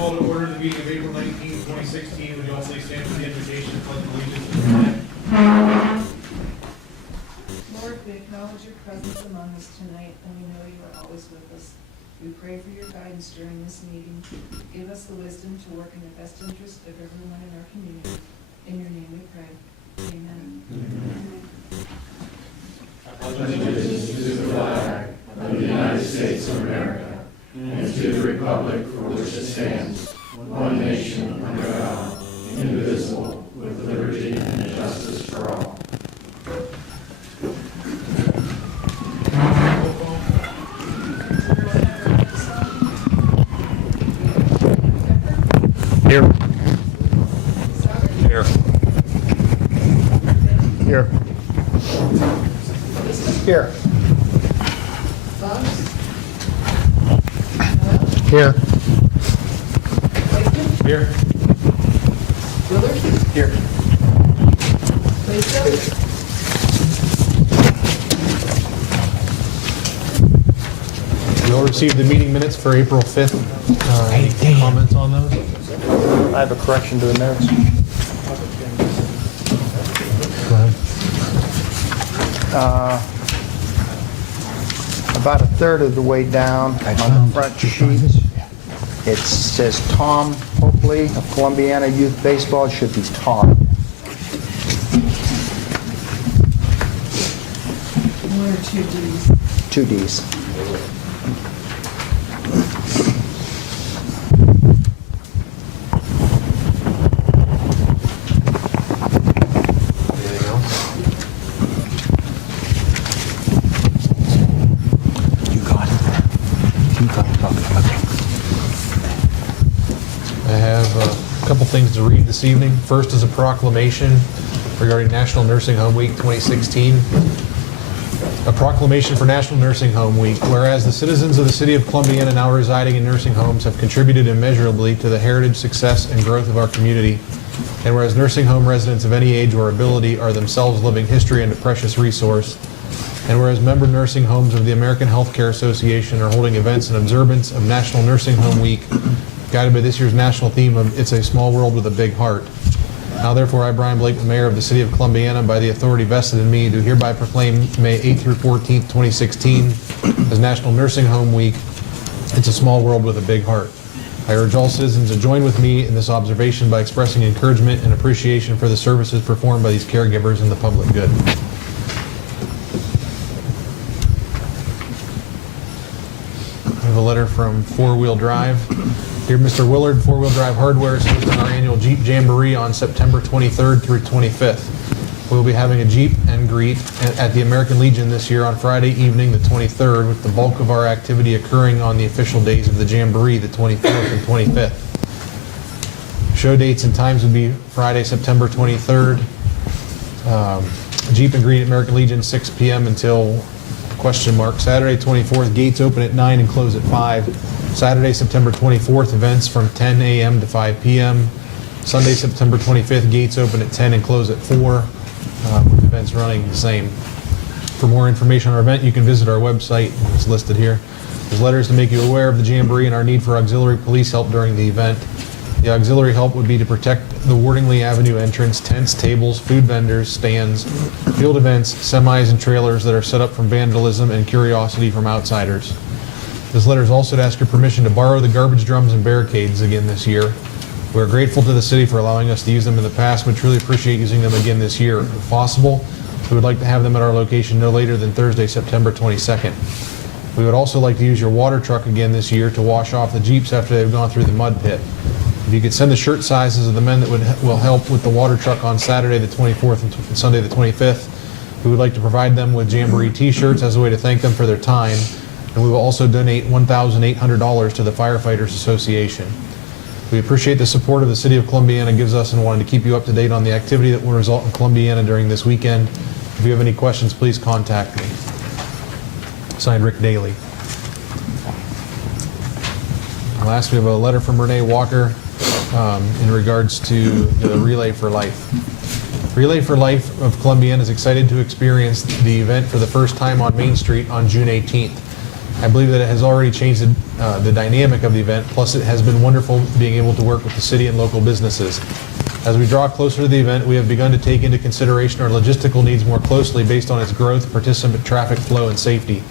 Call to order the meeting of April 19, 2016. Would you all please stand for the invitation and pledge allegiance to the flag? Lord, we acknowledge your presence among us tonight, and we know you are always with us. We pray for your guidance during this meeting. Give us the wisdom to work in the best interest of everyone in our community. In your name we pray. Amen. Allegiance to the flag of the United States of America and to the republic for which it stands, one nation under God, indivisible, with liberty and justice for all. Here. Here. Here. Here. Here. Here. Here. You all received the meeting minutes for April 5th. Any comments on those? I have a correction to the notes. Go ahead. About a third of the way down on the front sheet, it says Tom Hopley of Columbiana Youth Baseball. It should be Todd. One or two D's. Two D's. Anything else? You got it. You got it. Okay. I have a couple things to read this evening. First is a proclamation regarding National Nursing Home Week 2016. A proclamation for National Nursing Home Week. Whereas the citizens of the city of Columbiana now residing in nursing homes have contributed immeasurably to the heritage, success, and growth of our community. And whereas nursing home residents of any age or ability are themselves living history and a precious resource. And whereas member nursing homes of the American Healthcare Association are holding events in observance of National Nursing Home Week, guided by this year's national theme of It's a Small World with a Big Heart. Now therefore, I, Brian Blake, the mayor of the city of Columbiana, by the authority vested in me, do hereby proclaim May 8th through 14th, 2016 as National Nursing Home Week. It's a small world with a big heart. I urge all citizens to join with me in this observation by expressing encouragement and appreciation for the services performed by these caregivers and the public good. I have a letter from Four Wheel Drive. Dear Mr. Willard, Four Wheel Drive Hardware is hosting our annual Jeep Jamboree on September 23rd through 25th. We will be having a Jeep and greet at the American Legion this year on Friday evening, the 23rd, with the bulk of our activity occurring on the official days of the Jamboree, the 24th and 25th. Show dates and times would be Friday, September 23rd. Jeep and greet at American Legion, 6 p.m. until ? Saturday 24th, gates open at 9 and close at 5. Saturday, September 24th, events from 10 a.m. to 5 p.m. Sunday, September 25th, gates open at 10 and close at 4, with events running the same. For more information on our event, you can visit our website. It's listed here. There's letters to make you aware of the Jamboree and our need for auxiliary police help during the event. The auxiliary help would be to protect the Wardingley Avenue entrance, tents, tables, food vendors, stands, field events, semis, and trailers that are set up from vandalism and curiosity from outsiders. This letter is also to ask your permission to borrow the garbage drums and barricades again this year. We are grateful to the city for allowing us to use them in the past. We truly appreciate using them again this year. If possible, we would like to have them at our location no later than Thursday, September 22nd. We would also like to use your water truck again this year to wash off the Jeeps after they've gone through the mud pit. If you could send the shirt sizes of the men that will help with the water truck on Saturday the 24th and Sunday the 25th, we would like to provide them with Jamboree t-shirts as a way to thank them for their time. And we will also donate $1,800 to the Firefighters Association. We appreciate the support of the City of Columbiana gives us and wanted to keep you up to date on the activity that will result in Columbiana during this weekend. If you have any questions, please contact me. Signed, Rick Daly. Last, we have a letter from Renee Walker in regards to the Relay for Life. Relay for Life of Columbiana is excited to experience the event for the first time on Main Street on June 18th. I believe that it has already changed the dynamic of the event, plus it has been wonderful being able to work with the city and local businesses. As we draw closer to the event, we have begun to take into consideration our logistical needs more closely based on its growth, participant traffic flow, and safety.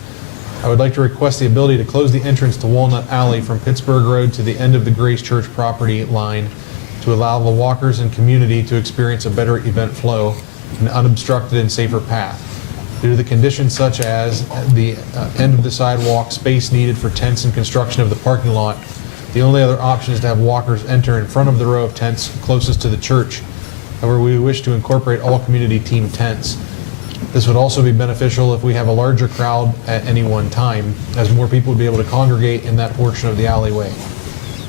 I would like to request the ability to close the entrance to Walnut Alley from Pittsburgh Road to the end of the Grace Church property line to allow the walkers and community to experience a better event flow, an unobstructed and safer path. Due to the conditions such as the end of the sidewalk, space needed for tents and construction of the parking lot, the only other option is to have walkers enter in front of the row of tents closest to the church. However, we wish to incorporate all community team tents. This would also be beneficial if we have a larger crowd at any one time, as more people would be able to congregate in that portion of the alleyway.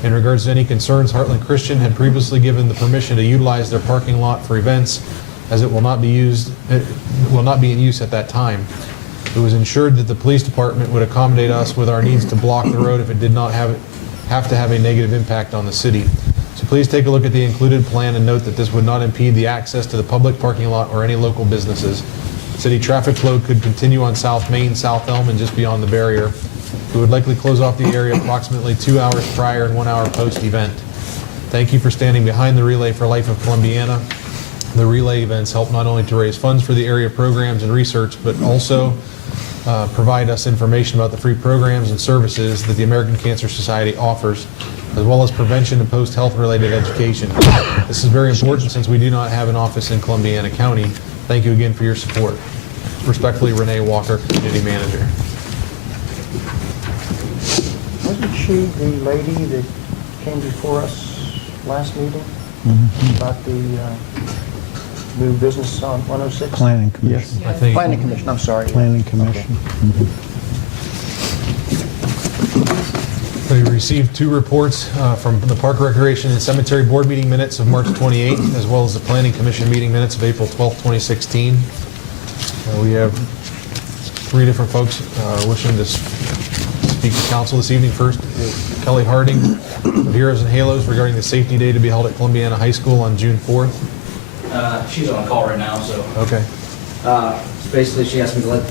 In regards to any concerns, Heartland Christian had previously given the permission to utilize their parking lot for events, as it will not be in use at that time. It was ensured that the police department would accommodate us with our needs to block the road if it did not have to have a negative impact on the city. So please take a look at the included plan and note that this would not impede the access to the public parking lot or any local businesses. City traffic flow could continue on South Main, South Elm, and just beyond the barrier. We would likely close off the area approximately 2 hours prior and 1 hour post-event. Thank you for standing behind the Relay for Life of Columbiana. The relay events help not only to raise funds for the area programs and research, but also provide us information about the free programs and services that the American Cancer Society offers, as well as prevention and post-health related education. This is very important since we do not have an office in Columbiana County. Thank you again for your support. Respectfully, Renee Walker, Community Manager. Wasn't she the lady that came before us last meeting about the new business on 106? Planning Commission. Yes, I think. Planning Commission, I'm sorry. Planning Commission. We received 2 reports from the Park Recreation and Cemetery Board meeting minutes of March 28th, as well as the Planning Commission meeting minutes of April 12th, 2016. We have 3 different folks wishing to speak to council this evening. First, Kelly Harding of Heroes and Halos regarding the safety day to be held at Columbiana High School on June 4th. She's on a call right now, so Okay. so basically she asked me to let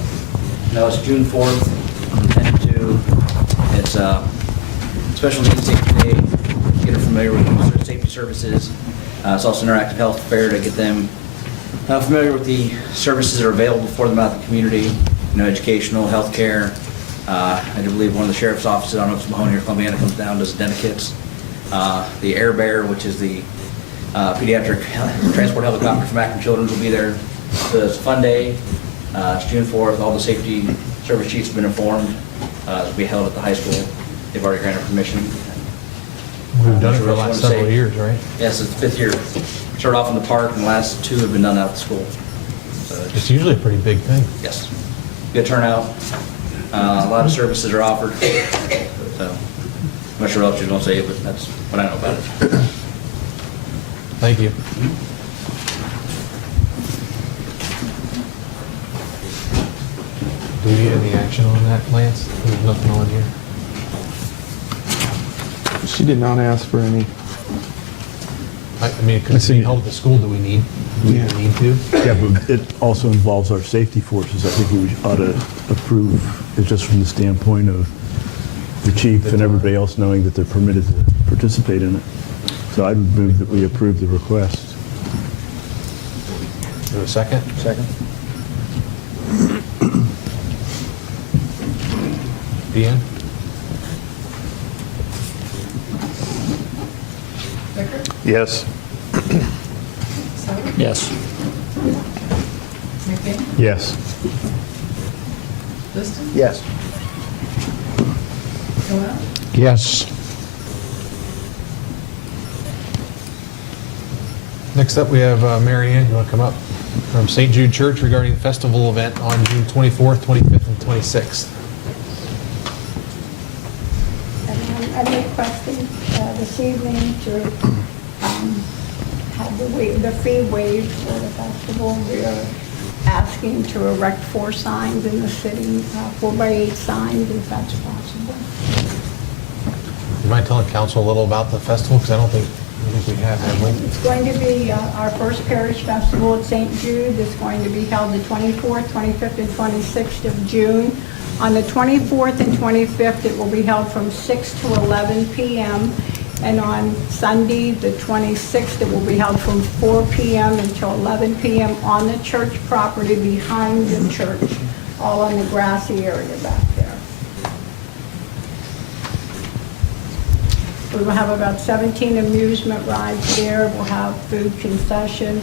know it's June 4th, 10 to 2. It's special needs safety day, get her familiar with safety services. It's also an interactive health fair to get them familiar with the services that are available for them out in the community, educational, healthcare. I do believe one of the sheriff's offices, I don't know if it's Mahoney or Columbiana, comes down, does identikits. The Air Bear, which is the pediatric transport helicopter from Akron Children's, will be there. So it's a fun day. It's June 4th. All the safety service chiefs have been informed. It'll be held at the high school. They've already granted permission. We've done it for the last several years, right? Yes, it's the 5th year. Started off in the park, and the last 2 have been done out at the school. So It's usually a pretty big thing. yes, good turnout. A lot of services are offered. So I'm not sure what else you're going to say, but that's what I know about it. Thank you. Do we need any action on that, Lance? There's nothing on here. She did not ask for any. I mean, it could be held at the school. Do we need to? Yeah, but it also involves our safety forces. I think we ought to approve it just from the standpoint of the chief and everybody else knowing that they're permitted to participate in it. So I would move that we approve the request. Do a second? Second. Deanne? Becker? Yes. Souter? Yes. McBain? Yes. Liston? Yes. Noel? Yes. Next up, we have Mary Ann. You want to come up? From St. Jude Church regarding the festival event on June 24th, 25th, and 26th. And I'm requesting this evening to have the fee waived for the festival. We are asking to erect 4 signs in the city, 4x8 signs, if that's possible. You mind telling council a little about the festival? Because I don't think we have we? It's going to be our first parish festival at St. Jude. It's going to be held the 24th, 25th, and 26th of June. On the 24th and 25th, it will be held from 6 to 11 p.m. And on Sunday, the 26th, it will be held from 4 p.m. until 11 p.m. on the church property behind the church, all on the grassy area back there. We will have about 17 amusement rides there. We'll have food concession.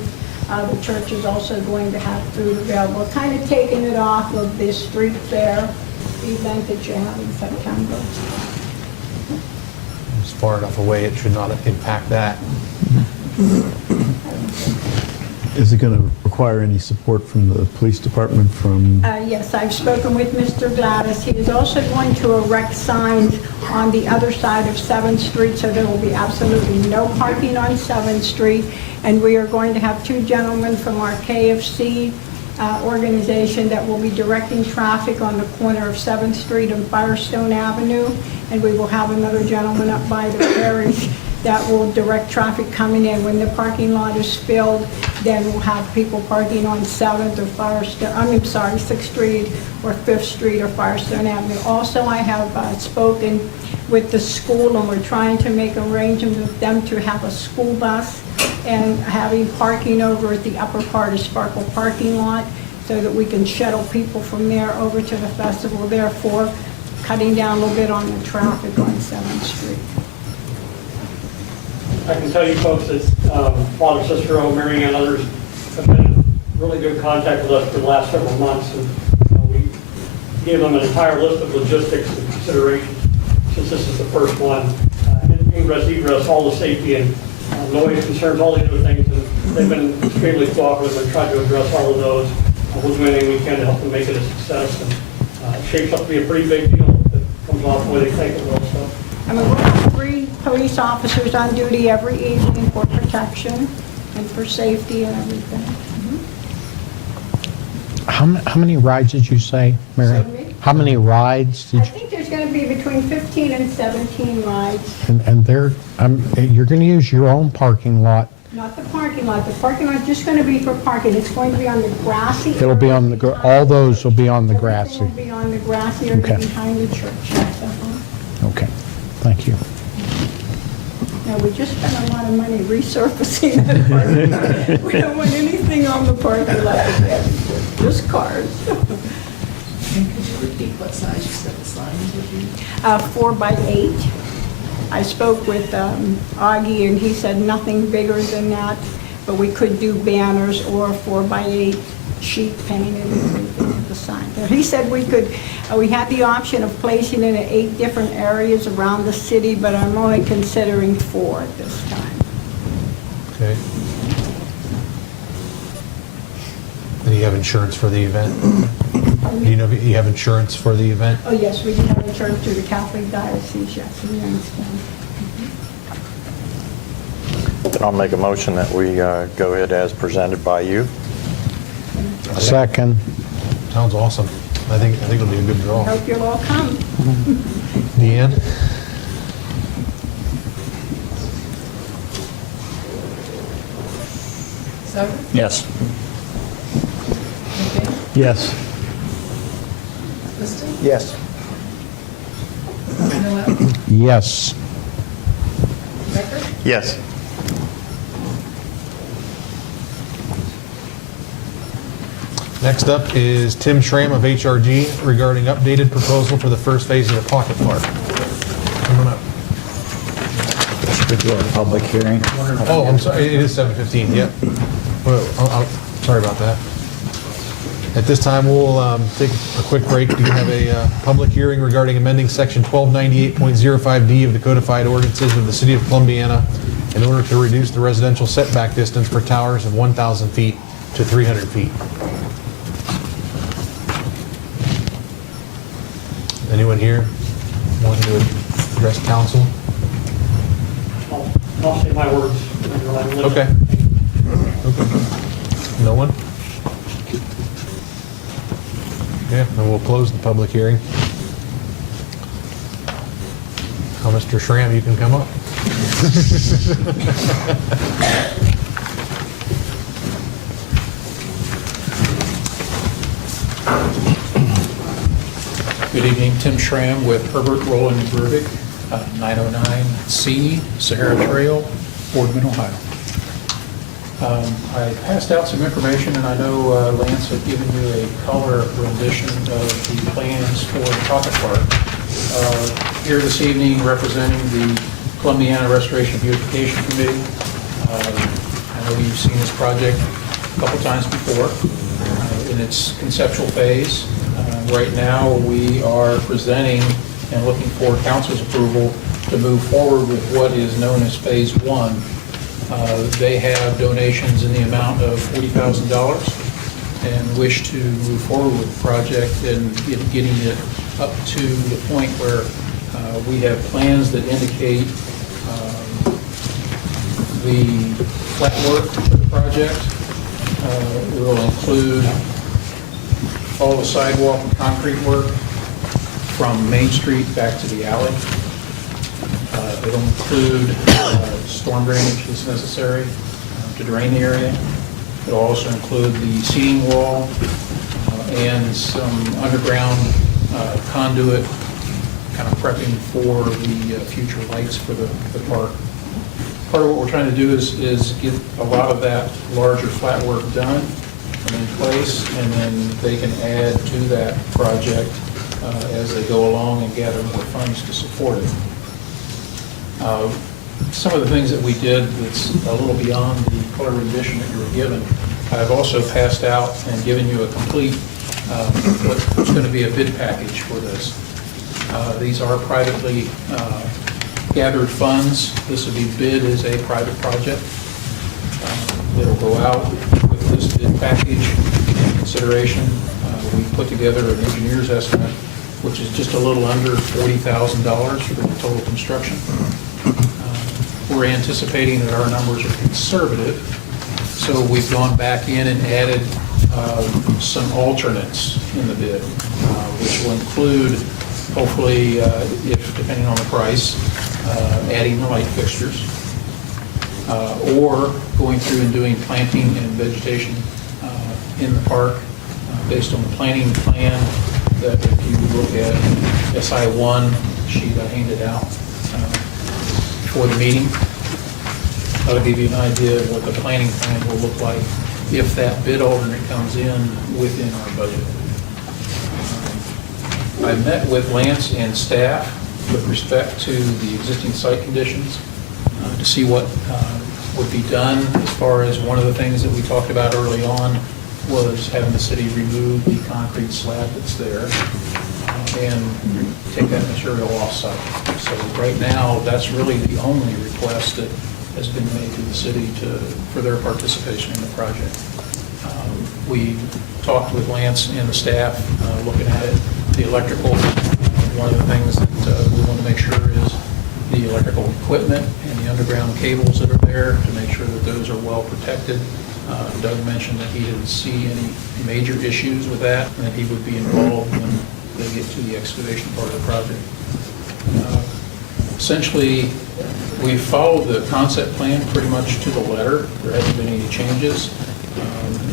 The church is also going to have food available, kind of taking it off of the street fair event that you have in September. It's far enough away, it should not impact that. Is it going to require any support from the police department from? Yes, I've spoken with Mr. Gladys. He is also going to erect signs on the other side of 7th Street, so there will be absolutely no parking on 7th Street. And we are going to have 2 gentlemen from our KFC organization that will be directing traffic on the corner of 7th Street and Firestone Avenue. And we will have another gentleman up by the parish that will direct traffic coming in. When the parking lot is filled, then we'll have people parking on 7th or 6th Street or 5th Street or Firestone Avenue. Also, I have spoken with the school, and we're trying to make arrangements with them to have a school bus and having parking over at the upper part of Sparkle parking lot so that we can shuttle people from there over to the festival, therefore cutting down a little bit on the traffic on 7th Street. I can tell you folks that Father Cicero, Mary and others have been in really good contact with us for the last several months, and we gave them an entire list of logistics and considerations since this is the first one. Ingress, egress, all the safety and noise concerns, all the other things, and they've been extremely cooperative and tried to address all of those. We'll do anything we can to help them make it a success, and it shapes up to be a pretty big deal if it comes off the way they think it will. So. I mean, we'll have 3 police officers on duty every evening for protection and for safety and everything. How many rides did you say, Mary? Pardon me? How many rides I did you? think there's going to be between 15 and 17 rides. And they're, you're going to use your own parking lot. Not the parking lot. The parking lot's just going to be for parking. It's going to be on the grassy. It'll be on the, all those will be on the grassy. Everything will be on the grassy area Okay. behind the church. Uh-huh. Okay, thank you. Now, we just spent a lot of money resurfacing that parking lot. We don't want anything on the parking lot again, just cars. And could you repeat what size you said the signs would be? 4 by 8. I spoke with Augie, and he said nothing bigger than that, but we could do banners or 4 by 8 sheet painted and everything at the sign. But he said we could, we had the option of placing it in 8 different areas around the city, but I'm only considering 4 at this time. Okay. And you have insurance for the event? Do you know if you have insurance for the event? Oh, yes, we do have insurance through the Catholic Diocese, yes, we understand. Then I'll make a motion that we go ahead as presented by you. Second. Sounds awesome. I think it'll be a good I draw. hope you'll all come. Deanne? Souter? Yes. McBain? Yes. Liston? Yes. Noel? Yes. Becker? Yes. Next up is Tim Schramm of HRG regarding updated proposal for the first phase of the Pocket Park. Come on up. Should we do a public hearing? Oh, I'm sorry, it is 7:15, yep. Well, sorry about that. At this time, we'll take a quick break to have a public hearing regarding amending section 1298.05D of the codified ordinances of the city of Columbiana in order to reduce the residential setback distance for towers of 1,000 feet to 300 feet. Anyone here wanting to address council? I'll say my words. Okay. No one? Yeah, then we'll close the public hearing. Now, Mr. Schramm, you can come up. Good evening, Tim Schramm with Herbert, Rowland and Bruvik, 909C Sahara Trail, Boardman, Ohio. I passed out some information, and I know Lance had given you a color rendition of the plans for the pocket park. Here this evening, representing the Columbiana Restoration Beautification Committee. I know you've seen this project a couple times before in its conceptual phase. Right now, we are presenting and looking for council's approval to move forward with what is known as Phase 1. They have donations in the amount of $40,000 and wish to move forward with the project and getting it up to the point where we have plans that indicate the flat work for the project. Will include all the sidewalk and concrete work from Main Street back to the alley. It'll include storm drainage as necessary to drain the area. It'll also include the seating wall and some underground conduit, kind of prepping for the future lights for the park. Part of what we're trying to do is get a lot of that larger flat work done and in place, and then they can add to that project as they go along and gather more funds to support it. Some of the things that we did that's a little beyond the color rendition that you were given, I've also passed out and given you a complete, what's going to be a bid package for this. These are privately gathered funds. This will be bid as a private project. It'll go out with this bid package in consideration. We put together an engineer's estimate, which is just a little under $40,000 for the total construction. We're anticipating that our numbers are conservative, so we've gone back in and added some alternates in the bid, which will include, hopefully, if depending on the price, adding the light fixtures, or going through and doing planting and vegetation in the park based on the planning plan that if you look at SI1 sheet I handed out for the meeting, that'll give you an idea of what the planning plan will look like if that bid alternate comes in within our budget. I met with Lance and staff with respect to the existing site conditions to see what would be done. As far as one of the things that we talked about early on was having the city remove the concrete slab that's there and take that material off-site. So right now, that's really the only request that has been made to the city for their participation in the project. We talked with Lance and the staff looking at it, the electrical. One of the things that we want to make sure is the electrical equipment and the underground cables that are there to make sure that those are well protected. Doug mentioned that he didn't see any major issues with that and that he would be involved when they get to the excavation part of the project. Essentially, we followed the concept plan pretty much to the letter. There hasn't been any changes.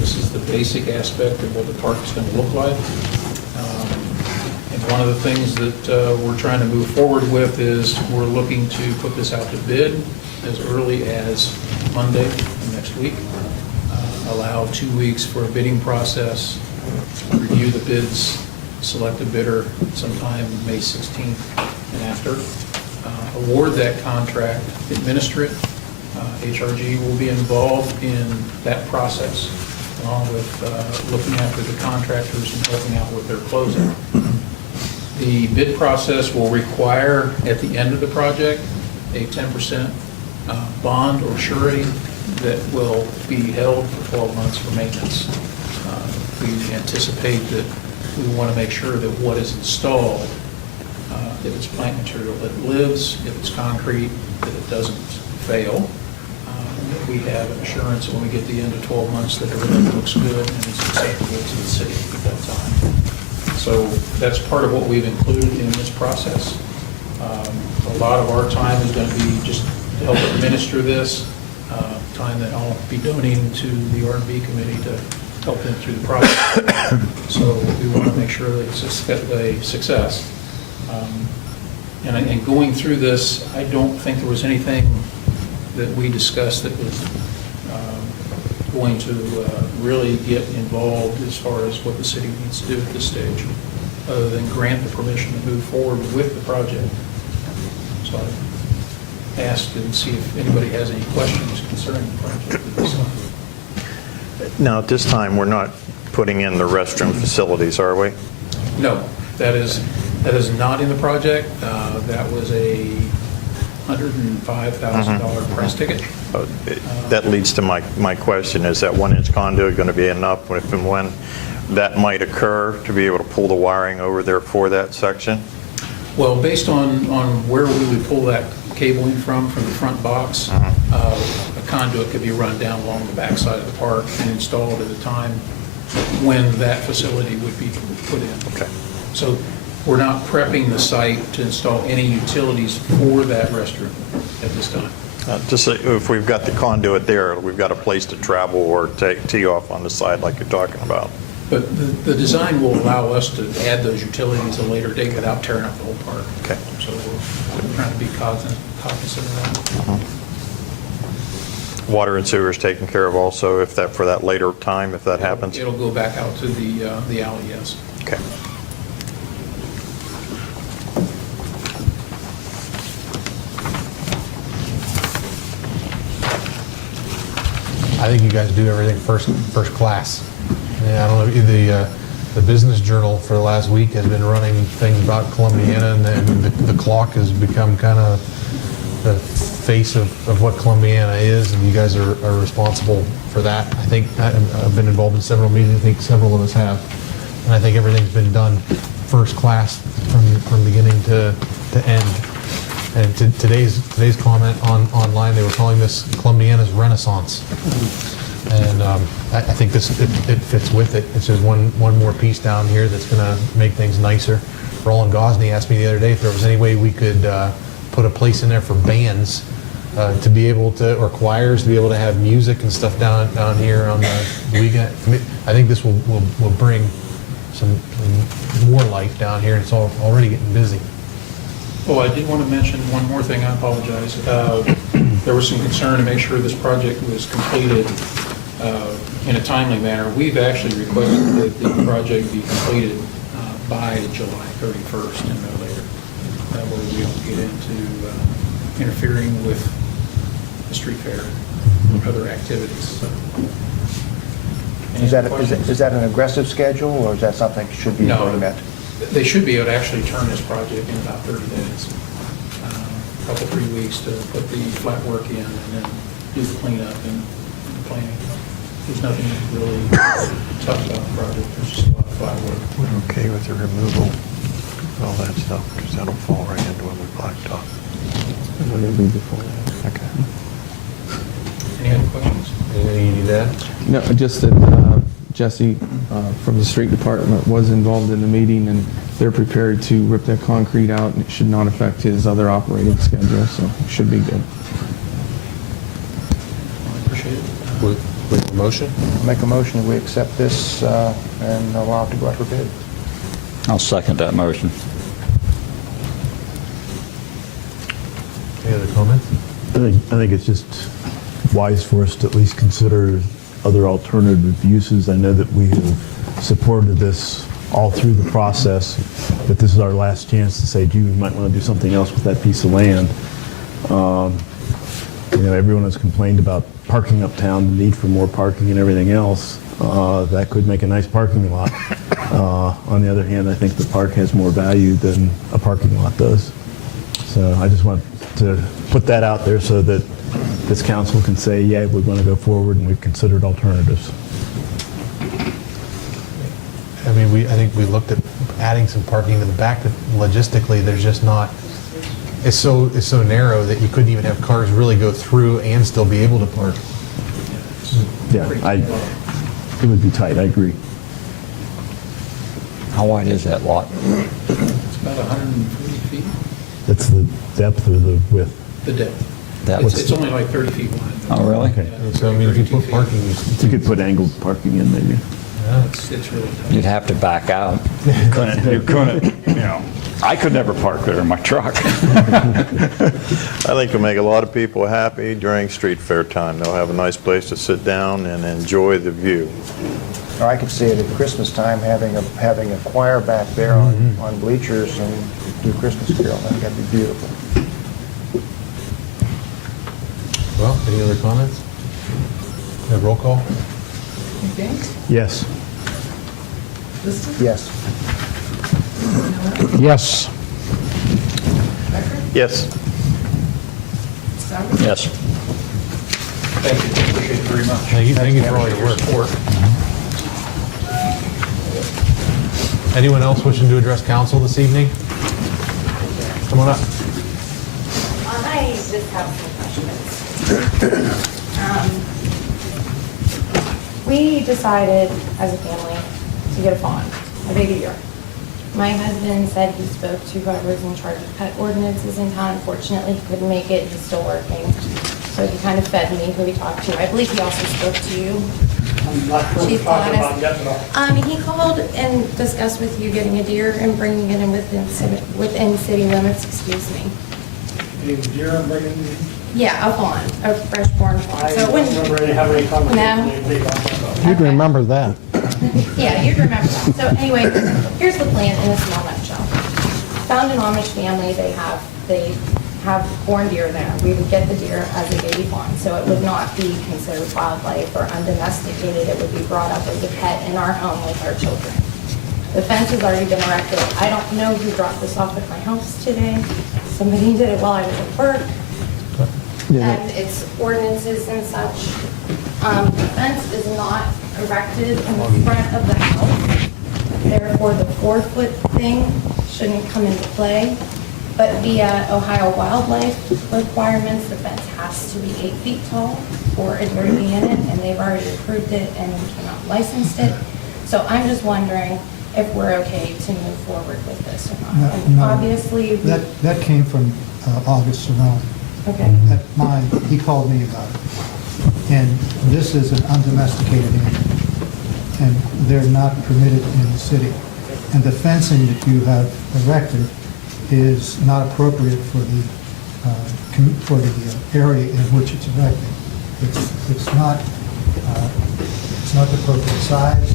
This is the basic aspect of what the park is going to look like. And one of the things that we're trying to move forward with is we're looking to put this out to bid as early as Monday of next week. Allow 2 weeks for a bidding process, review the bids, select a bidder sometime May 16th and after. Award that contract, administer it. HRG will be involved in that process, along with looking after the contractors and helping out with their closing. The bid process will require, at the end of the project, a 10% bond or surety that will be held for 12 months for maintenance. We anticipate that we want to make sure that what is installed, if it's plant material, that it lives, if it's concrete, that it doesn't fail. That we have an assurance when we get to the end of 12 months that everything looks good and is acceptable to the city at that time. So that's part of what we've included in this process. A lot of our time is going to be just to help administer this, time that I'll be donating to the R&B committee to help them through the project. So we want to make sure that it's a success. And going through this, I don't think there was anything that we discussed that was going to really get involved as far as what the city needs to do at this stage, other than grant the permission to move forward with the project. So I asked and see if anybody has any questions concerning the project at this time. Now, at this time, we're not putting in the restroom facilities, are we? No, that is not in the project. That was a $105,000 price ticket. That leads to my question, is that 1-inch conduit going to be enough if and when that might occur to be able to pull the wiring over there for that section? Well, based on where we would pull that cabling from the front box, a conduit could be run down along the backside of the park and installed at a time when that facility would be put in. Okay. So we're not prepping the site to install any utilities for that restroom at this time. Just if we've got the conduit there, we've got a place to travel or tee off on the side like you're talking about. But the design will allow us to add those utilities at a later date without tearing up the whole park. Okay. So we're trying to be cognizant of that. Water and sewer is taken care of also for that later time, if that happens? It'll go back out to the alley, yes. Okay. I think you guys do everything first class. Yeah, I don't know, the Business Journal for the last week has been running things about Columbiana, and the clock has become kind of the face of what Columbiana is, and you guys are responsible for that. I think I've been involved in several meetings. I think several of us have, and I think everything's been done first class from beginning to end. And today's comment online, they were calling this Columbiana's Renaissance. And I think it fits with it. It's just one more piece down here that's going to make things nicer. Roland Gosney asked me the other day if there was any way we could put a place in there for bands to be able to, or choirs to be able to have music and stuff down here on the weekend. I think this will bring some more life down here. It's already getting busy. Oh, I did want to mention one more thing. I apologize. There was some concern to make sure this project was completed in a timely manner. We've actually requested that the project be completed by July 31st and no later. That way we don't get into interfering with the street fair or other activities. So, Is that an aggressive schedule, or is that something that should be met? They should be able to actually turn this project in about 30 days. A couple, 3 weeks to put the flat work in and then do the cleanup and planning. There's nothing really tough about the project. There's just a lot of flat work. We're okay with the removal of all that stuff, because that'll fall right into when we blacktop. Okay. Any other questions? Anything you need to add? No, just that Jesse from the street department was involved in the meeting, and they're prepared to rip that concrete out, and it should not affect his other operating schedule, so it should be good. I appreciate it. With the motion? Make a motion that we accept this and allow it to go out for bid. I'll second that motion. Any other comments? I think it's just wise for us to at least consider other alternative uses. I know that we have supported this all through the process, but this is our last chance to say, gee, we might want to do something else with that piece of land. Everyone has complained about parking uptown, the need for more parking and everything else. That could make a nice parking lot. On the other hand, I think the park has more value than a parking lot does. So I just want to put that out there so that this council can say, yeah, we're going to go forward and we've considered alternatives. I mean, I think we looked at adding some parking to the back, but logistically, there's just not, it's so narrow that you couldn't even have cars really go through and still be able to park. Yeah, it would be tight, I agree. How wide is that lot? It's about 140 feet, That's the depth or the width? the depth. That It's was, only like 30 feet wide. oh, really? Okay. So, I mean, if you put parking, You could put angled parking in maybe. It's really tight. You'd have to back out. You couldn't, you know, I could never park there in my truck. I think it'll make a lot of people happy during street fair time. They'll have a nice place to sit down and enjoy the view. Or I could see it at Christmas time, having a choir back there on bleachers and do Christmas carol. I think that'd be beautiful. well, any other comments? Have roll call? McBain? Yes. Liston? Yes. Miller? Yes. Becker? Yes. Sauer? Yes. Thank you, appreciate it very much. Thank you for all your work. Anyone else wishing to address council this evening? Come on up. I just have some questions. We decided as a family to get a fawn, a baby deer. My husband said he spoke to whoever's in charge of pet ordinances in town. Unfortunately, he couldn't make it. He's still working. So he kind of fed me who he talked to. I believe he also spoke to you. I'm not sure Chief what you're talking about Gladys. yet, but He called and discussed with you getting a deer and bringing it in within city limits, excuse me. getting deer and bringing, Yeah, a fawn, a fresh-born fawn. I So don't when, remember any having any conversation. No. anything about that. You'd remember that. yeah, you'd remember that. So anyway, here's the plan in a small nutshell. Found an Amish family, they have born deer there. We would get the deer as a baby fawn, so it would not be considered wildlife or undomesticated. It would be brought up as a pet in our home with our children. The fence has already been erected. I don't know who dropped this off at my house today. Somebody did it while I was at work. And it's ordinances and such. The fence is not erected in the front of the house. Therefore, the 4-foot thing shouldn't come into play. But via Ohio wildlife requirements, the fence has to be 8 feet tall for a deer to be in it, and they've already approved it and came out and licensed it. So I'm just wondering if we're okay to move forward with this or not. And No. obviously, That came from August Cerrone. okay. He called me about it. And this is an undomesticated animal, and they're not permitted in the city. And the fencing that you have erected is not appropriate for the area in which it's erected. It's not the appropriate size,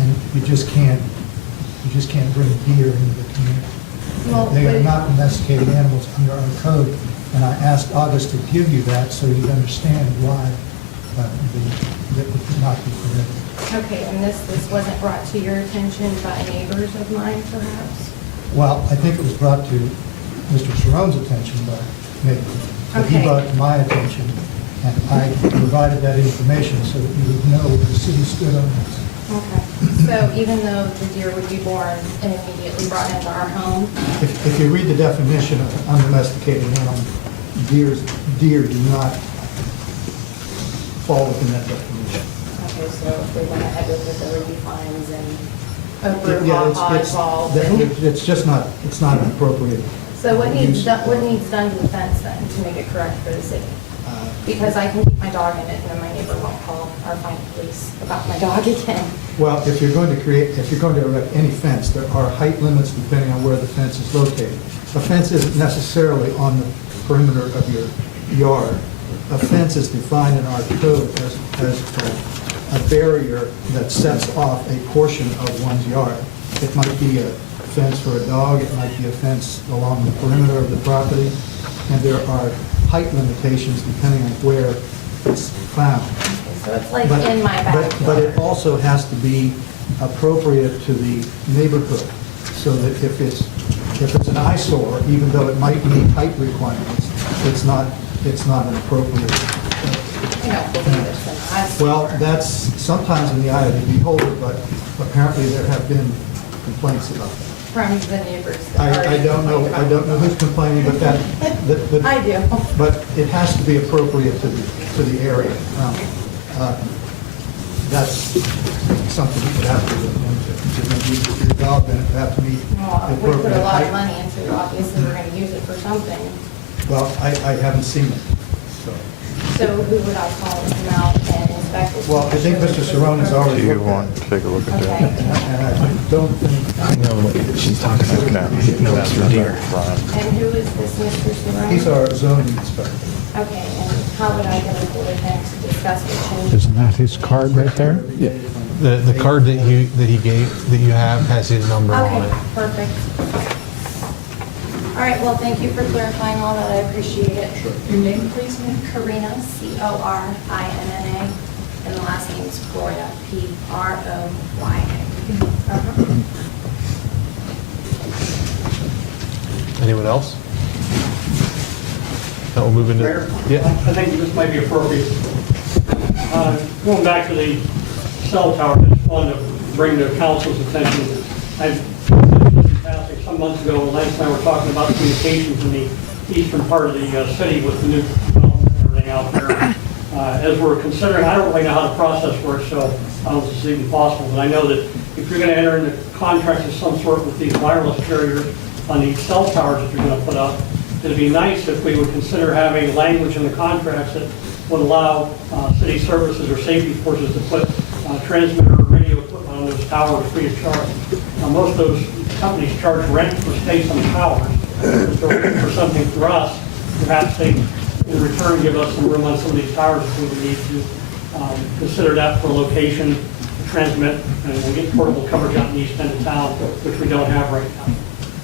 and you just can't bring deer into the community. Well, They are but- not domesticated animals under our code, and I asked August to give you that so you'd understand why that would not be permitted. Okay, and this wasn't brought to your attention by neighbors of mine, perhaps? Well, I think it was brought to Mr. Cerrone's attention by me, but he Okay. brought it to my attention, and I provided that information so that you would know where the city stood on this. Okay, so even though the deer would be born and immediately brought into our home, If you read the definition of undomesticated animal, deer do not fall within that definition. okay, so if we went ahead with it, there would be fines and a Yeah, brouhaha involved. and- it's just not, it's not an appropriate. So what needs use. done to the fence then to make it correct for the city? Uh, Because I can keep my dog in it and then my neighbor won't call or find police about my dog again. Well, if you're going to erect any fence, there are height limits depending on where the fence is located. A fence isn't necessarily on the perimeter of your yard. A fence is defined in our code as a barrier that sets off a portion of one's yard. It might be a fence for a dog, it might be a fence along the perimeter of the property, and there are height limitations depending on where it's found. So it's like But- in my But it backyard. also has to be appropriate to the neighborhood, so that if it's an eyesore, even though it might meet height requirements, it's not an appropriate. I don't believe it's an eyesore. Well, that's sometimes in the eye of the beholder, but apparently there have been complaints about that. From the neighbors that I already don't know who's complaining, but I do. but it has to be appropriate to the area. That's something you would have to look into. Your dog then would have to meet Well, the we put a appropriate lot of height. money into it, obviously we're gonna use it for something. Well, I haven't seen it. So who would I call to come out and inspect it? Well, I think Mr. Cerrone has Do already you looked at want it. to take a look at Okay. that? And I don't think, I know what she's talking about. No, that's for deer. And who is this Mr. Cerrone? he's our zoning inspector. Okay, and how would I get a hold of him to discuss the changes? Isn't that his card right there? Yeah. The card that he gave, that you have, has his number on Okay, it. perfect. All right, well, thank you for clarifying all that, I appreciate it. Your name, please, ma'am? Corina, Corina, and the last name is Proya, Proya. Anyone else? That will move into. Mayor? Yeah. I think this might be appropriate. Going back to the cell tower, I just wanted to bring to council's attention. Some months ago, Lance and I were talking about communications in the eastern part of the city with the new development and everything out there. As we're considering, I don't really know how the process works, so I don't know if this is even possible, but I know that if you're going to enter into contracts of some sort with these wireless carriers on these cell towers that you're going to put up, it'd be nice if we would consider having language in the contracts that would allow city services or safety forces to put transmitter or radio equipment on those towers free of charge. Most of those companies charge rent for space on towers. If they're looking for something for us, perhaps they, in return, give us some room on some of these towers if we would need to consider that for location, to transmit, and we get portable coverage out in the east end of town, which we don't have right now.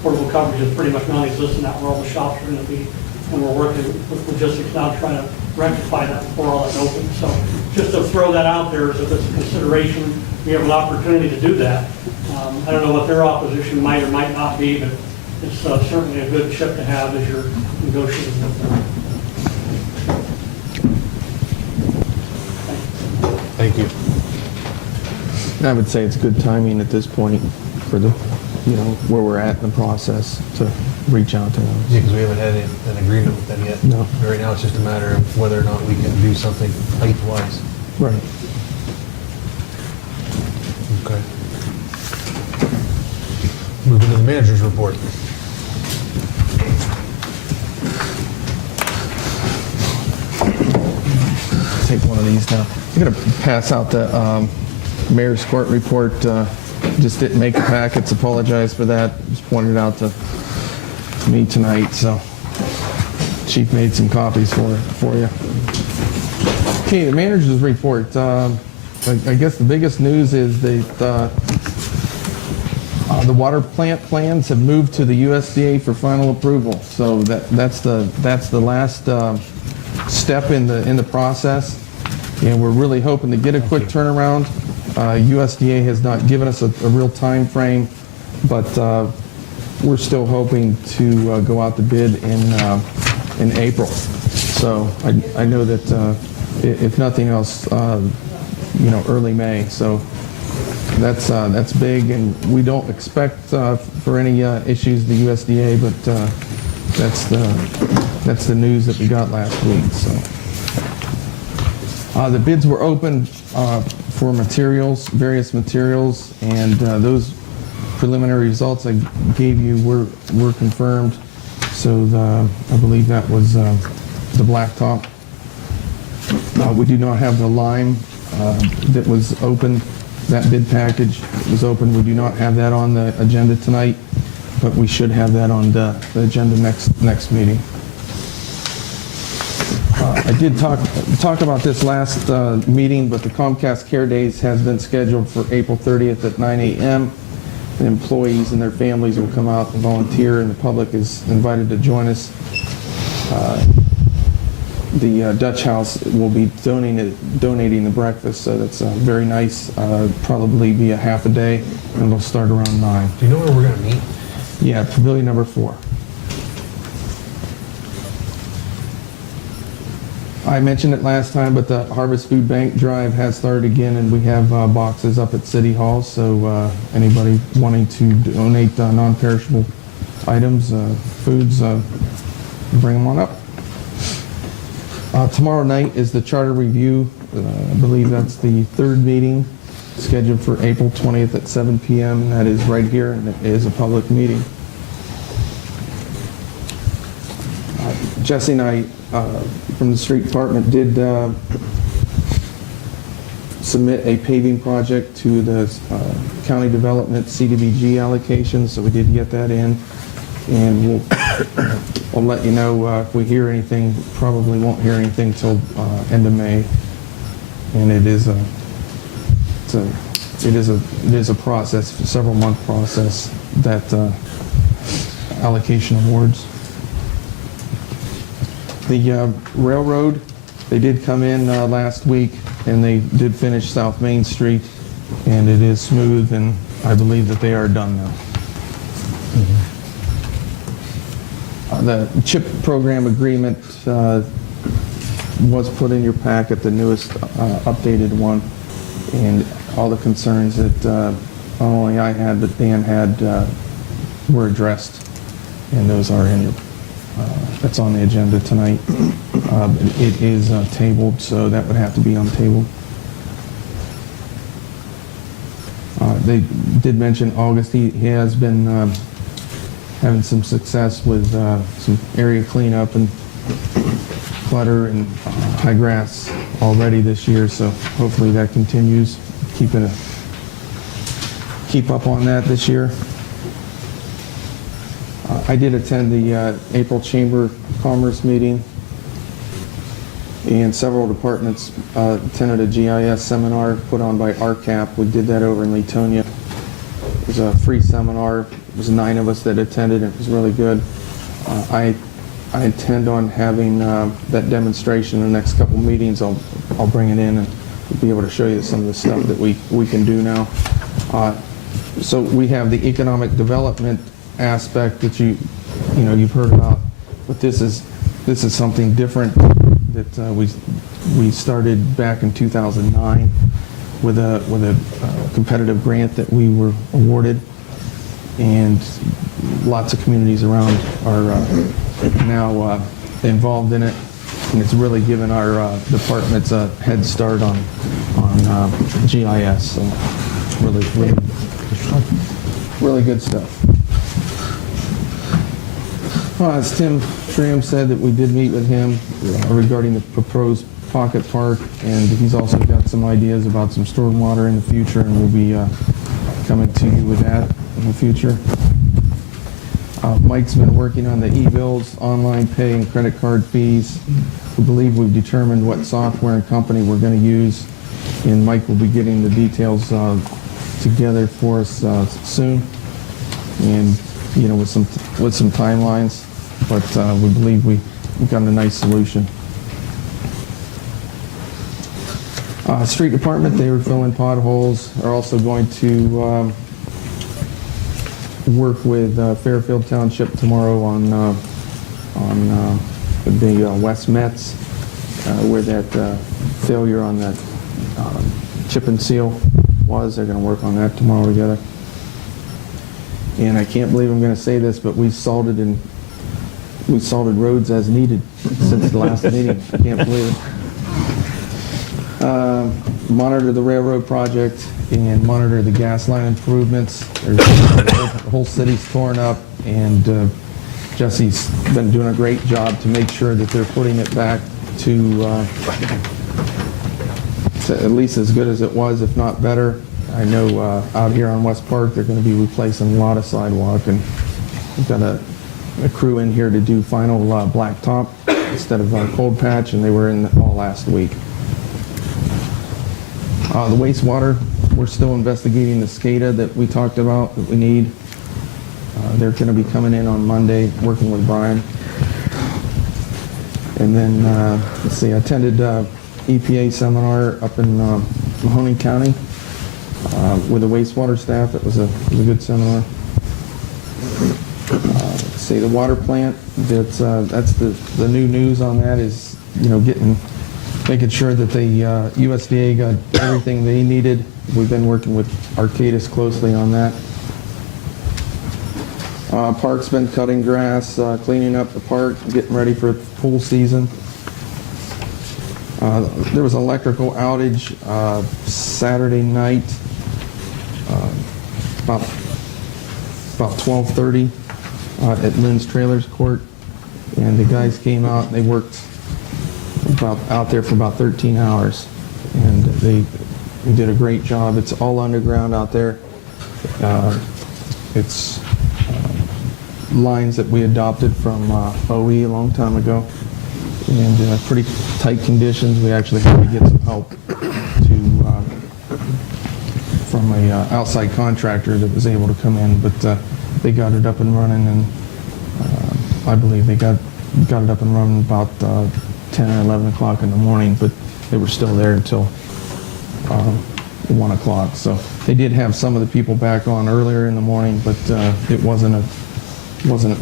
Portable coverage is pretty much non-existent out where all the shops are going to be, and we're working with logistics now trying to rectify that before all that opens. So just to throw that out there as if it's a consideration, we have an opportunity to do that. I don't know what their opposition might or might not be, but it's certainly a good chip to have as you're negotiating with them. Thank you. And I would say it's good timing at this point for the, where we're at in the process to reach out to them. Yeah, because we haven't had an agreement with them yet. No. Right now, it's just a matter of whether or not we can do something height-wise. Right. Okay. Moving to the manager's report. Take one of these now. I'm going to pass out the mayor's court report. Just didn't make the packets. Apologize for that. Just pointed out to me tonight, so chief made some copies for you. Okay, the manager's report. I guess the biggest news is that the water plant plans have moved to the USDA for final approval. So that's the last step in the process, and we're really hoping to get a quick turnaround. USDA has not given us a real time frame, but we're still hoping to go out to bid in April. So I know that if nothing else, early May. So that's big, and we don't expect for any issues the USDA, but that's the news that we got last week. So the bids were open for materials, various materials, and those preliminary results I gave you were confirmed. So I believe that was the blacktop. We do not have the lime that was open. That bid package was open. We do not have that on the agenda tonight, but we should have that on the agenda next meeting. I did talk about this last meeting, but the Comcast Care Days has been scheduled for April 30th at 9 a.m. The employees and their families will come out and volunteer, and the public is invited to join us. The Dutch House will be donating the breakfast, so that's very nice. Probably be a half a day, and it'll start around 9. Do you know where we're going to meet? Yeah, Pavilion number 4. I mentioned it last time, but the Harvest Food Bank drive has started again, and we have boxes up at City Hall, so anybody wanting to donate non-perishable items, foods, bring them on up. Tomorrow night is the charter review. I believe that's the 3rd meeting, scheduled for April 20th at 7 p.m. That is right here, and it is a public meeting. Jesse and I, from the street department, did submit a paving project to the county development CDBG allocation, so we did get that in. And we'll let you know if we hear anything. Probably won't hear anything till end of May. And it is a process, a several month process, that allocation awards. The railroad, they did come in last week, and they did finish South Main Street, and it is smooth, and I believe that they are done now. The CHIP program agreement was put in your packet, the newest updated one, and all the concerns that not only I had, but Dan had, were addressed, and those are in your, that's on the agenda tonight. It is tabled, so that would have to be on the table. They did mention August. He has been having some success with some area cleanup and clutter and high grass already this year, so hopefully that continues. Keep up on that this year. I did attend the April Chamber of Commerce meeting, and several departments attended a GIS seminar put on by RCAP. We did that over in Latonia. It was a free seminar. It was 9 of us that attended. It was really good. I intend on having that demonstration in the next couple meetings. I'll bring it in and be able to show you some of the stuff that we can do now. So we have the economic development aspect that you've heard about, but this is something different that we started back in 2009 with a competitive grant that we were awarded, and lots of communities around are now involved in it, and it's really given our departments a head start on GIS. So really good stuff. As Tim Schramm said, that we did meet with him regarding the proposed pocket park, and he's also got some ideas about some stormwater in the future, and we'll be coming to you with that in the future. Mike's been working on the e-bills, online pay, and credit card fees. We believe we've determined what software and company we're going to use, and Mike will be getting the details together for us soon, and with some timelines. But we believe we've got a nice solution. Street department, they were filling potholes. Are also going to work with Fairfield Township tomorrow on the West Mets, where that failure on that chip and seal was. They're going to work on that tomorrow together. And I can't believe I'm going to say this, but we salted roads as needed since the last meeting. I can't believe it. Monitor the railroad project and monitor the gas line improvements. The whole city's torn up, and Jesse's been doing a great job to make sure that they're putting it back to at least as good as it was, if not better. I know out here on West Park, they're going to be replacing a lot of sidewalk, and we've got a crew in here to do final blacktop instead of cold patch, and they were in all last week. The wastewater, we're still investigating the SCADA that we talked about that we need. They're going to be coming in on Monday, working with Brian. And then, let's see, I attended EPA seminar up in Mahoning County with the wastewater staff. It was a good seminar. Let's see, the water plant, that's the new news on that is, making sure that the USDA got everything they needed. We've been working with Arcadis closely on that. Park's been cutting grass, cleaning up the park, getting ready for pool season. There was an electrical outage Saturday night, about 12:30 at Lynn's Trailers Court. And the guys came out and they worked out there for about 13 hours. And they did a great job. It's all underground out there. It's lines that we adopted from OE a long time ago. And pretty tight conditions. We actually had to get some help from a outside contractor that was able to come in, but they got it up and running, and I believe they got it up and running about 10 or 11 o'clock in the morning, but they were still there until 1 o'clock. So they did have some of the people back on earlier in the morning, but it wasn't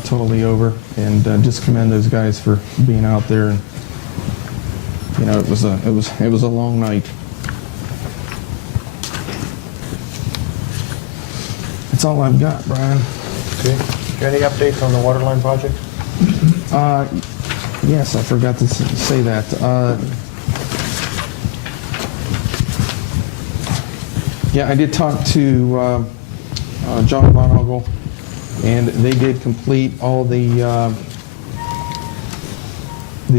totally over. And just commend those guys for being out there. And you know, it was a long night. That's all I've got, Brian. Okay. Any updates on the water line project? Yes, I forgot to say that. Yeah, I did talk to John Von Ogle, and they did complete all the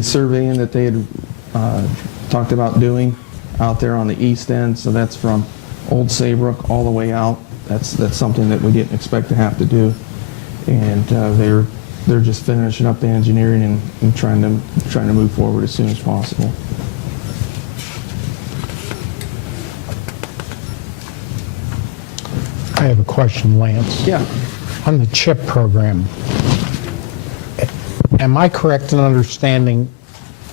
surveying that they had talked about doing out there on the east end. So that's from Old Saybrook all the way out. That's something that we didn't expect to have to do, and they're just finishing up the engineering and trying to move forward as soon as possible. I have a question, Lance. Yeah. On the CHIP program, am I correct in understanding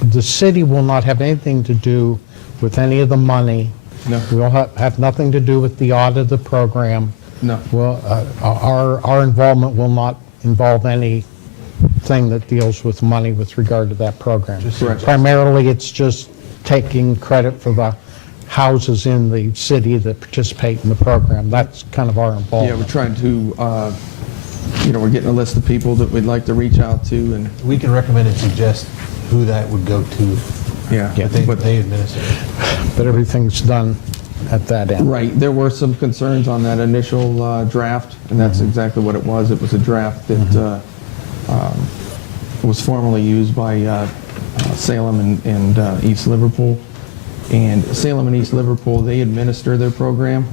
the city will not have anything to do with any of the money? No. We'll have nothing to do with the audit of the program. No. Well, our involvement will not involve anything that deals with money with regard to that program. Correct. Primarily, it's just taking credit for the houses in the city that participate in the program. That's kind of our involvement. Yeah, we're trying to, we're getting a list of people that we'd like to reach out to, and We can recommend and suggest who that would go to. yeah, But they administer it. But everything's done at that end. right. There were some concerns on that initial draft, and that's exactly what it was. It was a draft that was formerly used by Salem and East Liverpool. And Salem and East Liverpool, they administer their program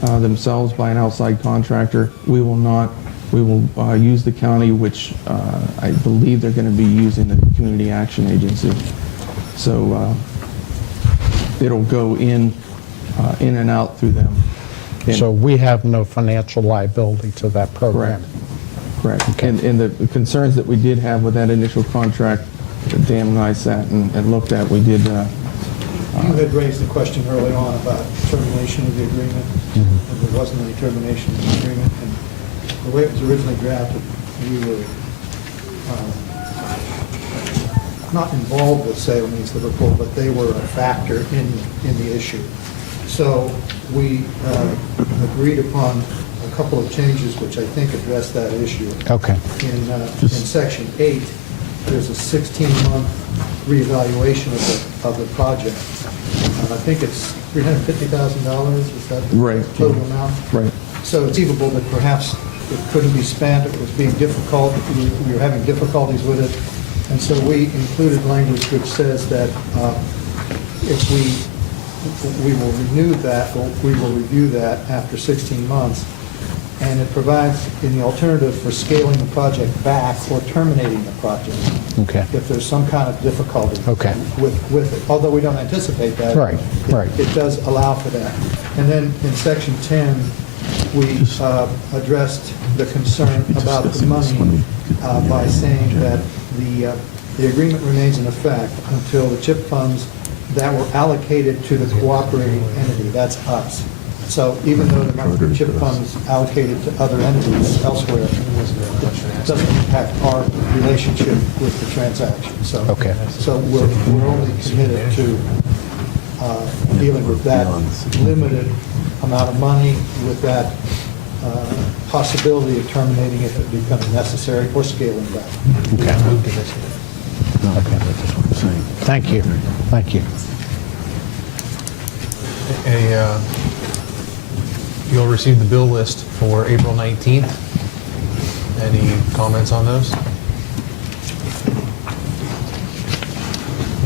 themselves by an outside contractor. We will not. We will use the county, which I believe they're going to be using the Community Action Agency. So it'll go in and out through them. And So we have no financial liability to that program. correct. And the concerns that we did have with that initial contract, Dan and I sat and looked at, we did. You had raised the question early on about termination of the agreement, and there wasn't any termination of the agreement, and the way it was originally drafted, we were not involved with Salem East Liverpool, but they were a factor in the issue. So we agreed upon a couple of changes which I think address that issue. Okay. In Section 8, there's a 16-month reevaluation of the project. I think it's $350,000, is that the Right. total amount? Right. So it's conceivable that perhaps it couldn't be spent, it was being difficult, we were having difficulties with it, and so we included language which says that if we will renew that, or we will review that after 16 months, and it provides in the alternative for scaling the project back or terminating the project. Okay. If there's some kind of difficulty Okay. with it, although we don't anticipate that. Right, right. It does allow for that. And then in Section 10, we addressed the concern about the money by saying that the agreement remains in effect until the CHIP funds that were allocated to the cooperating entity, that's us. So even though there might be CHIP funds allocated to other entities elsewhere, it doesn't impact our relationship with the transaction. So, Okay. so we're only committed to dealing with that limited amount of money, with that possibility of terminating if it becomes necessary, or scaling back. Okay. Thank you. Thank you. You'll receive the bill list for April 19th. Any comments on those?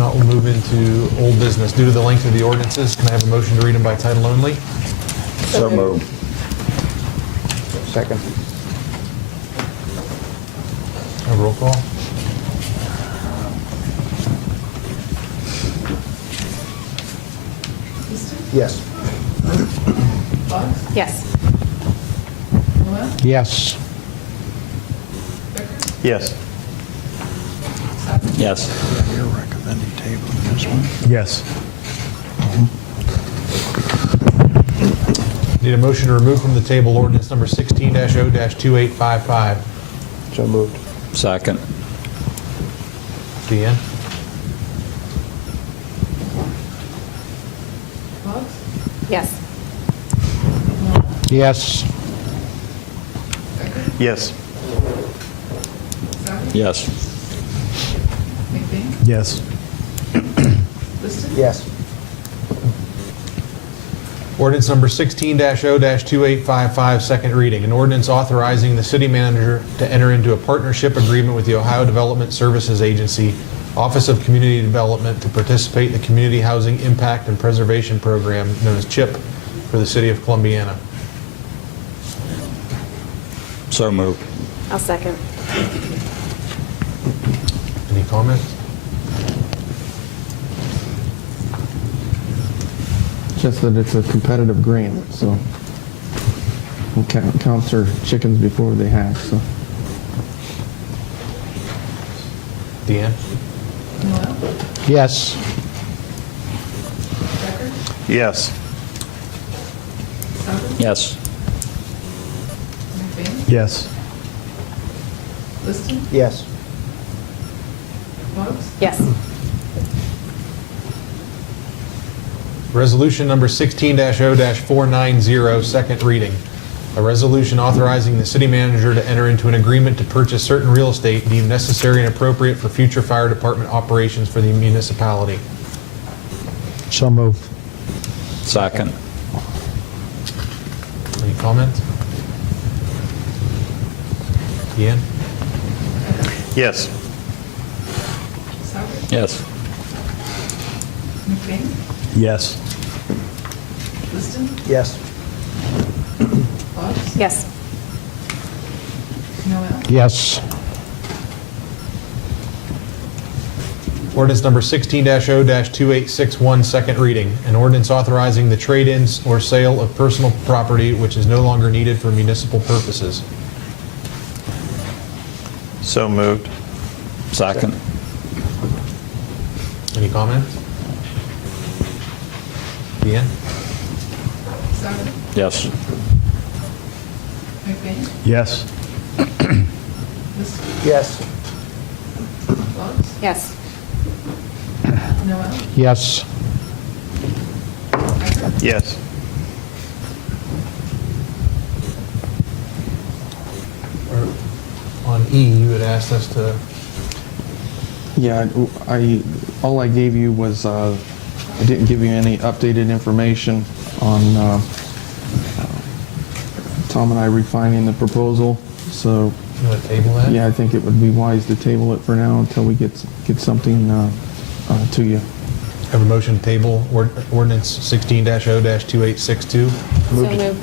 not, we'll move into old business. Due to the length of the ordinances, can I have a motion to read them by title only? So moved. Second. Have a roll call? Liston? Yes. Fox? Yes. Noel? Yes. Becker? Yes. Souter? Yes. You're recommending tabling this one? Yes. Need a motion to remove from the table ordinance number 16-0-2855. So moved. Second. Deanne? Fox? Yes. Noel? Yes. Becker? Yes. Souter? Yes. McBain? Yes. Liston? Yes. Ordinance number 16-0-2855, second reading. An ordinance authorizing the city manager to enter into a partnership agreement with the Ohio Development Services Agency, Office of Community Development, to participate in the Community Housing Impact and Preservation Program, known as CHIP, for the city of Columbiana. So moved. I'll second. Any comments? Just that it's a competitive grant, so we'll count our chickens before they hatch, so. Deanne? Noel? Yes. Becker? Yes. Souter? Yes. McBain? Yes. Liston? Yes. Fox? Yes. Resolution number 16-0-490, second reading. A resolution authorizing the city manager to enter into an agreement to purchase certain real estate deemed necessary and appropriate for future fire department operations for the municipality. So moved. Second. Any comments? Deanne? Yes. Souter? Yes. McBain? Yes. Liston? Yes. Fox? Yes. Noel? Yes. Ordinance number 16-0-2861, second reading. An ordinance authorizing the trade-ins or sale of personal property which is no longer needed for municipal purposes. So moved. Second. Any comments? Deanne? Souter? Yes. McBain? Yes. Liston? Yes. Fox? Yes. Noel? Yes. Becker? Yes. On E, you had asked us to, Yeah, all I gave you was, I didn't give you any updated information on Tom and I refining the proposal, so, you want to table that? yeah, I think it would be wise to table it for now until we get something to you. Have a motion to table ordinance 16-0-2862. So moved.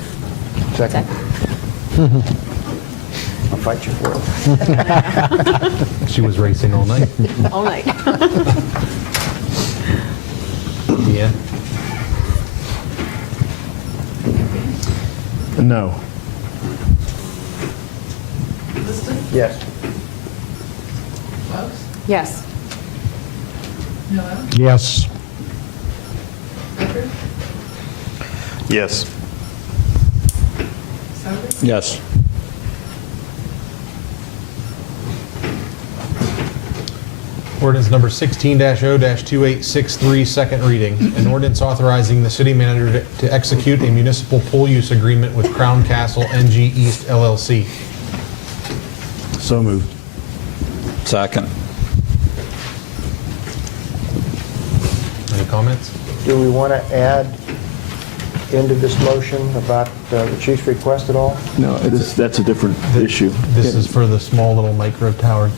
Second. I'll fight you for it. She was racing all night. All night. Deanne? No. Liston? Yes. Fox? Yes. Noel? Yes. Becker? Yes. Souter? Yes. Ordinance number 16-0-2863, second reading. An ordinance authorizing the city manager to execute a municipal pool use agreement with Crown Castle NG East LLC. So moved. Second. Any comments? Do we want to add into this motion about the chief's request at all? No, that's a different issue. This is for the small little micro tower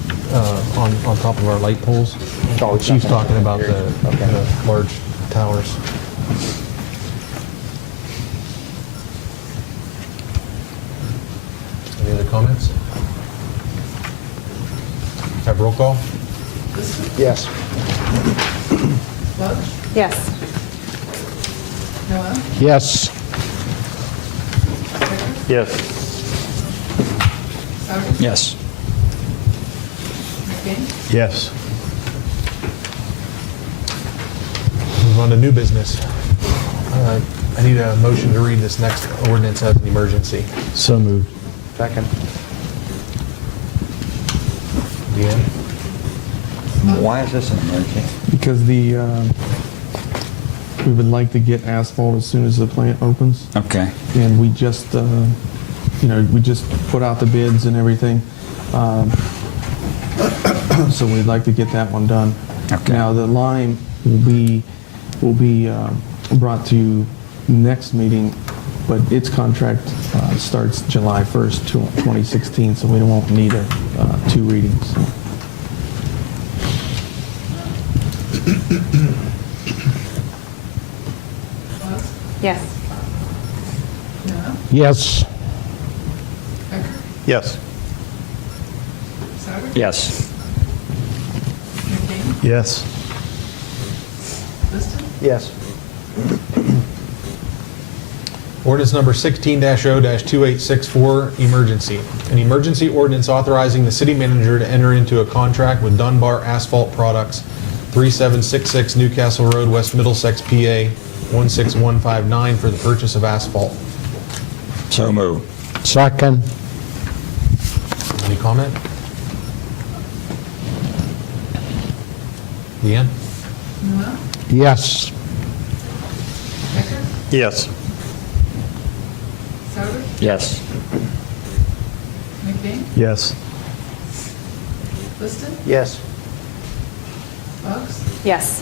on top of our light poles. Oh, it's Chief's not- talking about the Okay. the large towers. Any other comments? Have roll call? Yes. Welch? Yes. Noel? Yes. Becker? Yes. Souter? Yes. McBain? Yes. Move on to new business. I need a motion to read this next ordinance as an emergency. So moved. Second. Deanne? Why is this an emergency? Because we would like to get asphalt as soon as the plant opens. Okay. And we just, we just put out the bids and everything. So we'd like to get that one done. Okay. Now, the lime will be brought to you next meeting, but its contract starts July 1st, 2016, so we won't need two readings. Welch? Yes. Noel? Yes. Becker? Yes. Souter? Yes. McBain? Yes. Liston? Yes. Ordinance number 16-0-2864, emergency. An emergency ordinance authorizing the city manager to enter into a contract with Dunbar Asphalt Products, 3766 Newcastle Road, West Middlesex, PA, 16159 for the purchase of asphalt. So move. Second. Any comment? Deanne? Noel? Yes. Becker? Yes. Souter? Yes. McBain? Yes. Liston? Yes. Welch? Yes.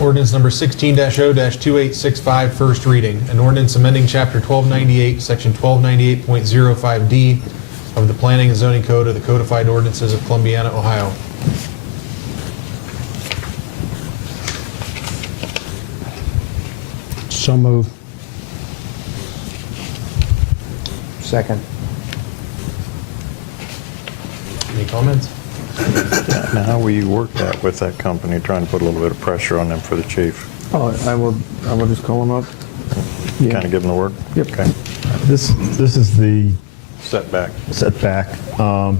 Ordinance number 16-0-2865, first reading. An ordinance amending Chapter 1298, Section 1298.05D of the Planning and Zoning Code of the Codified Ordinances of Columbiana, Ohio. So moved. Second. Any comments? Now, how will you work that with that company, trying to put a little bit of pressure on them for the chief? Oh, I will just call them up. Yeah. Kind of give them the work? Yep. Okay. This is the Setback. setback. I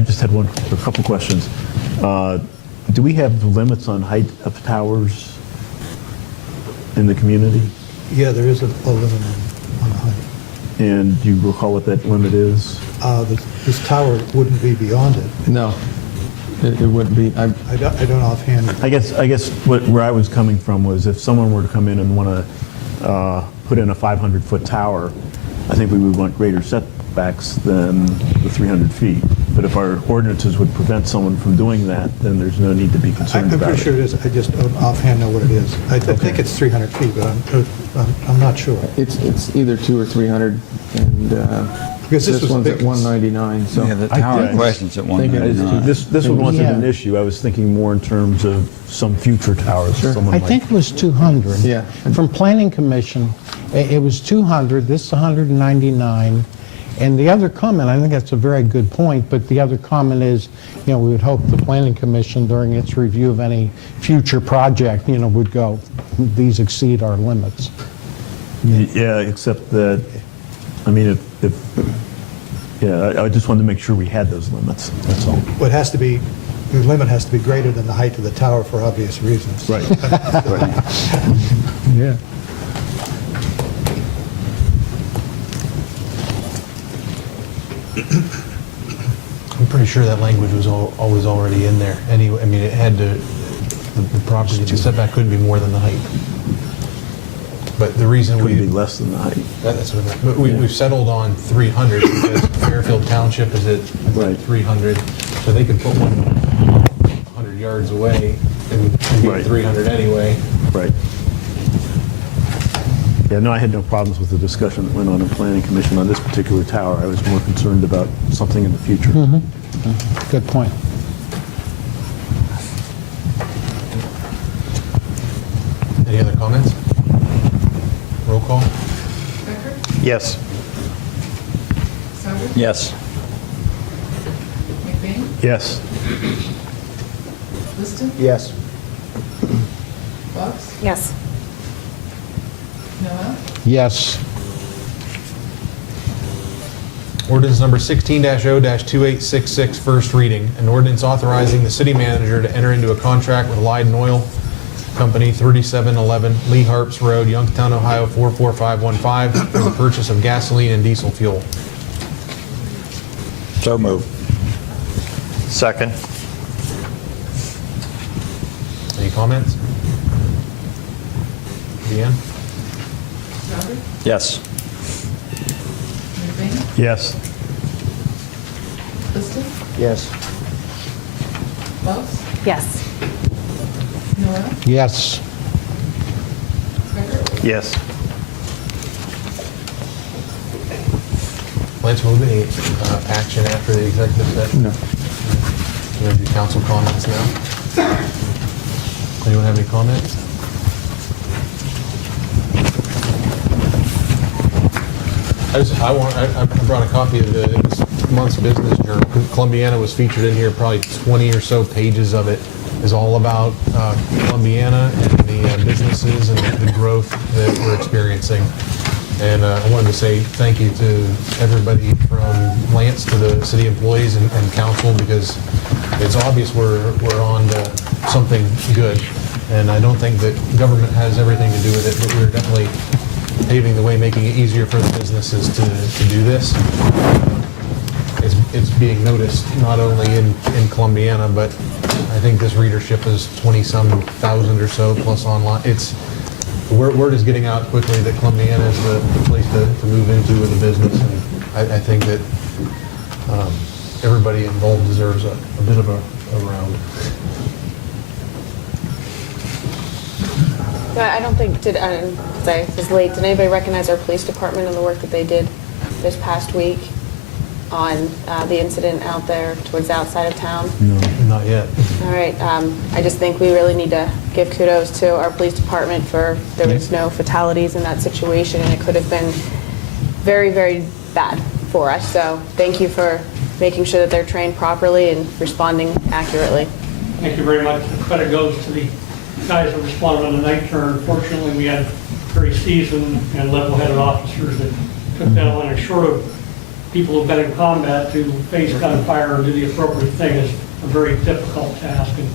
just had a couple questions. Do we have limits on height of towers in the community? Yeah, there is a limit on the height. And do you recall what that limit is? This tower wouldn't be beyond it. No, it wouldn't be. I don't offhand. I guess where I was coming from was if someone were to come in and want to put in a 500-foot tower, I think we would want greater setbacks than the 300 feet. But if our ordinances would prevent someone from doing that, then there's no need to be concerned I'm about pretty it. sure it is. I just don't offhand know what it is. I think it's 300 feet, but I'm not sure. It's either 200 or 300, and Because this was one's big. at 199. So Yeah, the tower in question's at 199. This one wasn't an Yeah. issue. I was thinking more in terms of some future towers. Sure. Someone I might- think it was 200. Yeah. From Planning Commission, it was 200, this is 199. And the other comment, I think that's a very good point, but the other comment is, we would hope the Planning Commission during its review of any future project, would go, these exceed our limits. Yeah, except that, I mean, I just wanted to make sure we had those limits, that's all. Well, it has to be, the limit has to be greater than the height of the tower for obvious reasons. Right. Yeah. I'm pretty sure that language was always already in there. Anyway, I mean, it had to, the property, the setback couldn't be more than the height. But the reason Could be we, less than the height. that's what I meant. But we've settled on 300 because Fairfield Township is at Right. 300, so they could put one 100 yards away and be Right. 300 anyway. Right. Yeah, no, I had no problems with the discussion that went on in Planning Commission on this particular tower. I was more concerned about something in the future. Good point. Any other comments? Roll call? Becker? Yes. Sauer? Yes. McBain? Yes. Liston? Yes. Fox? Yes. Noel? Yes. Ordinance number 16-0-2866, first reading. An ordinance authorizing the city manager to enter into a contract with Leiden Oil Company, 3711 Lee Harps Road, Youngstown, Ohio, 44515, for the purchase of gasoline and diesel fuel. So moved. Second. Any comments? Deanne? Sauer? Yes. McBain? Yes. Liston? Yes. Fox? Yes. Noel? Yes. Becker? Yes. Lance, will there be any action after the executive session? No. We're going to do council comments now. Anyone have any comments? I brought a copy of this month's business journal. Columbiana was featured in here, probably 20 or so pages of it is all about Columbiana and the businesses and the growth that we're experiencing. And I wanted to say thank you to everybody from Lance to the city employees and council, because it's obvious we're on to something good. And I don't think that government has everything to do with it, but we're definitely paving the way, making it easier for the businesses to do this. It's being noticed not only in Columbiana, but I think this readership is 20-some thousand or so plus online. Word is getting out quickly that Columbiana is the place to move into with a business, and I think that everybody involved deserves a bit of a round. I don't think, because I was late, did anybody recognize our police department and the work that they did this past week on the incident out there towards the outside of town? No. Not yet. All right, I just think we really need to give kudos to our police department for, there was no fatalities in that situation, and it could have been very, very bad for us. So thank you for making sure that they're trained properly and responding accurately. Thank you very much. The credit goes to the guys that responded on the night turn. Fortunately, we had very seasoned and level-headed officers that took that on, and short of people who've been in combat, to face gunfire and do the appropriate thing is a very difficult task, and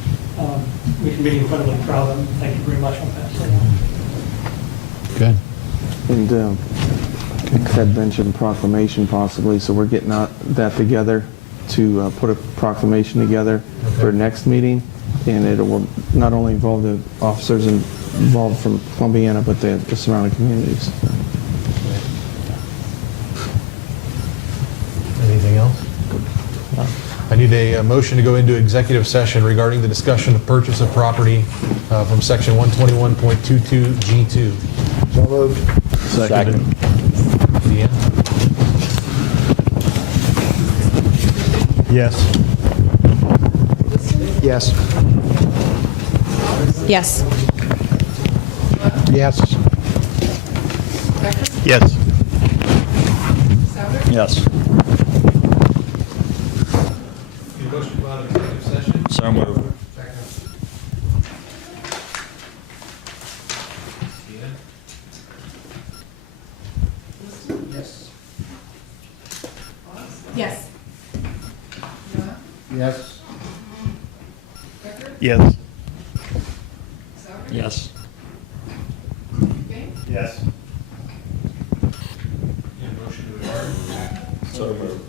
we can be incredibly proud of them. Thank you very much. I'll pass that on. Good. And Ted mentioned proclamation possibly, so we're getting that together to put a proclamation together for next meeting, and it will not only involve the officers involved from Columbiana, but the surrounding communities. Anything else? I need a motion to go into executive session regarding the discussion of purchase of property from section 121.22 G2. So moved. Second. Deanne? Yes. Yes. Yes. Yes. Becker? Yes. Sauer? Yes. Need a motion to go out of executive session? So moved. Yes. Yes. Noel? Yes. Becker? Yes. Sauer? Yes. McBain? Yes. Need a motion to adjourn? So moved.